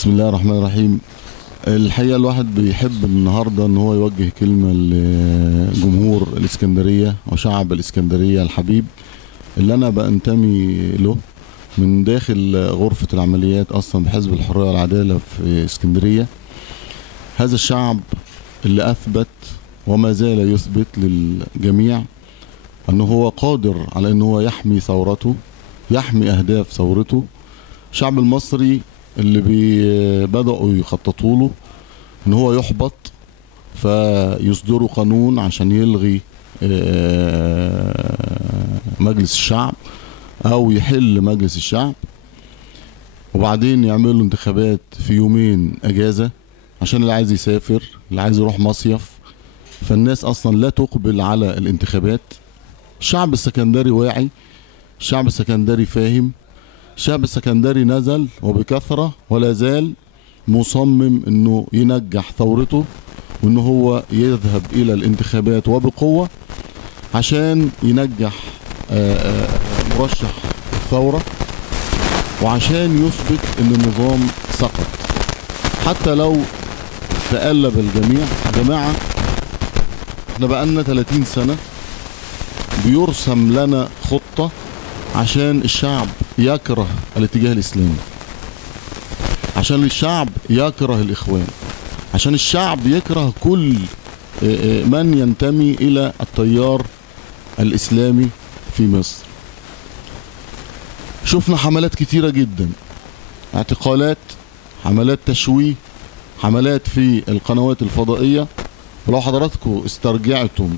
بسم الله الرحمن الرحيم. الحقيقة الواحد بيحب النهاردة ان هو يوجه كلمة لجمهور الاسكندرية وشعب الاسكندرية الحبيب اللي انا بنتمي له من داخل غرفة العمليات اصلا بحزب الحرية والعدالة في اسكندرية. هذا الشعب اللي اثبت وما زال يثبت للجميع انه هو قادر على انه هو يحمي ثورته، يحمي اهداف ثورته. الشعب المصري اللي بدأوا يخططوا له ان هو يحبط فيصدروا قانون عشان يلغي مجلس الشعب او يحل مجلس الشعب، وبعدين يعملوا انتخابات في يومين اجازة عشان اللي عايز يسافر، اللي عايز يروح مصيف، فالناس اصلا لا تقبل على الانتخابات. الشعب السكندري واعي، الشعب السكندري فاهم، الشعب السكندري نزل وبكثرة ولا زال مصمم انه ينجح ثورته وانه هو يذهب الى الانتخابات وبقوة عشان ينجح مرشح الثورة وعشان يثبت ان النظام سقط. حتى لو تقلب الجميع، يا جماعة احنا بقالنا 30 سنة بيرسم لنا خطة عشان الشعب يكره الاتجاه الإسلامي، عشان الشعب يكره الإخوان، عشان الشعب يكره كل من ينتمي إلى التيار الإسلامي في مصر. شفنا حملات كتيرة جدا، اعتقالات، حملات تشويه، حملات في القنوات الفضائية. ولو حضراتكم استرجعتم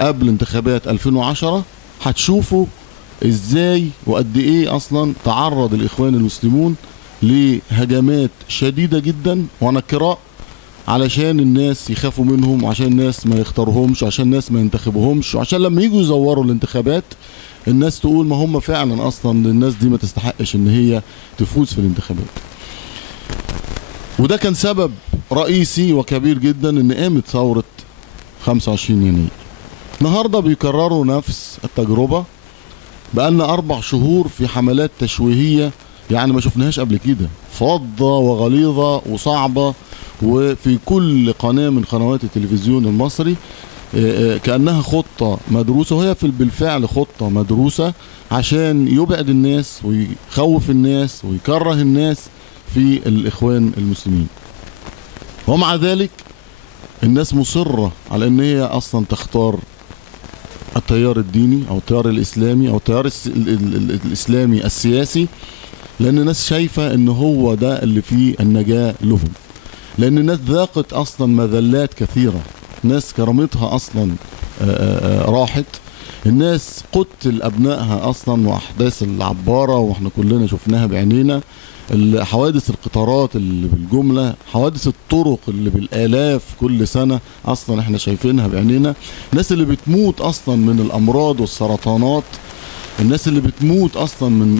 قبل انتخابات 2010 هتشوفوا ازاي وقد ايه اصلا تعرض الاخوان المسلمون لهجمات شديدة جدا ونكراء علشان الناس يخافوا منهم، وعشان الناس ما يختارهمش، وعشان الناس ما ينتخبوهمش، وعشان لما يجوا يزوروا الانتخابات الناس تقول ما هم فعلا اصلا الناس دي ما تستحقش ان هي تفوز في الانتخابات. وده كان سبب رئيسي وكبير جدا ان قامت ثورة 25 يناير. النهارده بيكرروا نفس التجربة، بقالنا 4 شهور في حملات تشويهية يعني ما شفناهاش قبل كده، فضة وغليظة وصعبة، وفي كل قناة من قنوات التلفزيون المصري كأنها خطة مدروسة، وهي بالفعل خطة مدروسة عشان يبعد الناس ويخوف الناس ويكره الناس في الإخوان المسلمين. ومع ذلك الناس مصرة على ان هي اصلا تختار التيار الديني او التيار الاسلامي او التيار الاسلامي السياسي، لان الناس شايفة ان هو ده اللي فيه النجاة لهم، لان الناس ذاقت اصلا مذلات كثيرة، ناس كرامتها اصلا راحت، الناس قتل ابنائها اصلا، واحداث العبارة واحنا كلنا شفناها بعينينا، حوادث القطارات اللي بالجملة، حوادث الطرق اللي بالآلاف كل سنة أصلا احنا شايفينها بعينينا، الناس اللي بتموت أصلا من الأمراض والسرطانات، الناس اللي بتموت أصلا من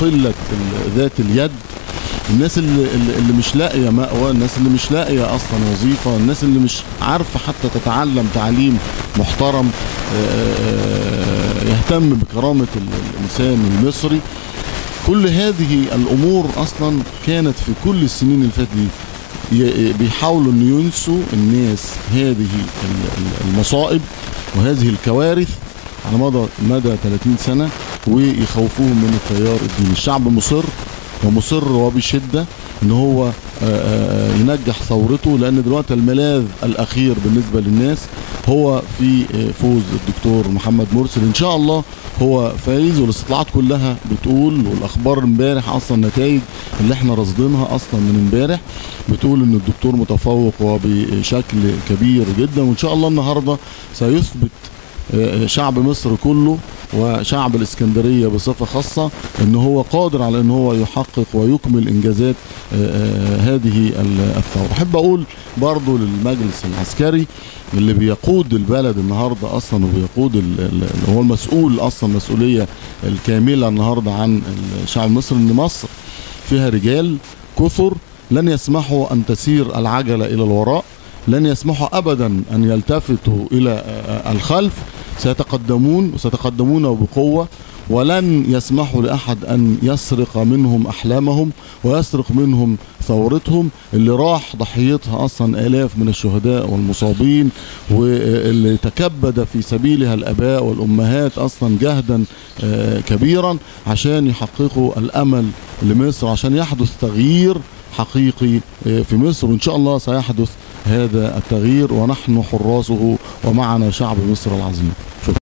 قلة ذات اليد، الناس اللي مش لاقية مأوى، الناس اللي مش لاقية أصلا وظيفة، الناس اللي مش عارفة حتى تتعلم تعليم محترم يهتم بكرامة الإنسان المصري. كل هذه الأمور أصلا كانت في كل السنين اللي فاتت دي بيحاولوا أن ينسوا الناس هذه المصائب وهذه الكوارث على مدى 30 سنة ويخوفوهم من التيار الديني. الشعب مصر وبشدة ان هو ينجح ثورته، لان دلوقتي الملاذ الاخير بالنسبة للناس هو في فوز الدكتور محمد مرسي. ان شاء الله هو فايز، والاستطلاعات كلها بتقول، والاخبار امبارح اصلا النتائج اللي احنا راصدينها اصلا من امبارح بتقول ان الدكتور متفوق وبشكل كبير جدا. وان شاء الله النهارده سيثبت شعب مصر كله وشعب الاسكندرية بصفة خاصة ان هو قادر على ان هو يحقق ويكمل انجازات هذه الثورة. احب اقول برضو للمجلس العسكري اللي بيقود البلد النهاردة اصلا وبيقود هو المسؤول اصلا مسؤولية الكاملة النهاردة عن الشعب المصري، ان مصر فيها رجال كثر لن يسمحوا ان تسير العجلة الى الوراء، لن يسمحوا ابدا ان يلتفتوا الى الخلف، سيتقدمون وسيتقدمون بقوة، ولن يسمحوا لأحد أن يسرق منهم أحلامهم ويسرق منهم ثورتهم اللي راح ضحيتها أصلا آلاف من الشهداء والمصابين، واللي تكبد في سبيلها الآباء والأمهات أصلا جهدا كبيرا عشان يحققوا الأمل لمصر، عشان يحدث تغيير حقيقي في مصر. وإن شاء الله سيحدث هذا التغيير ونحن حراسه ومعنا شعب مصر العظيم. شكرا.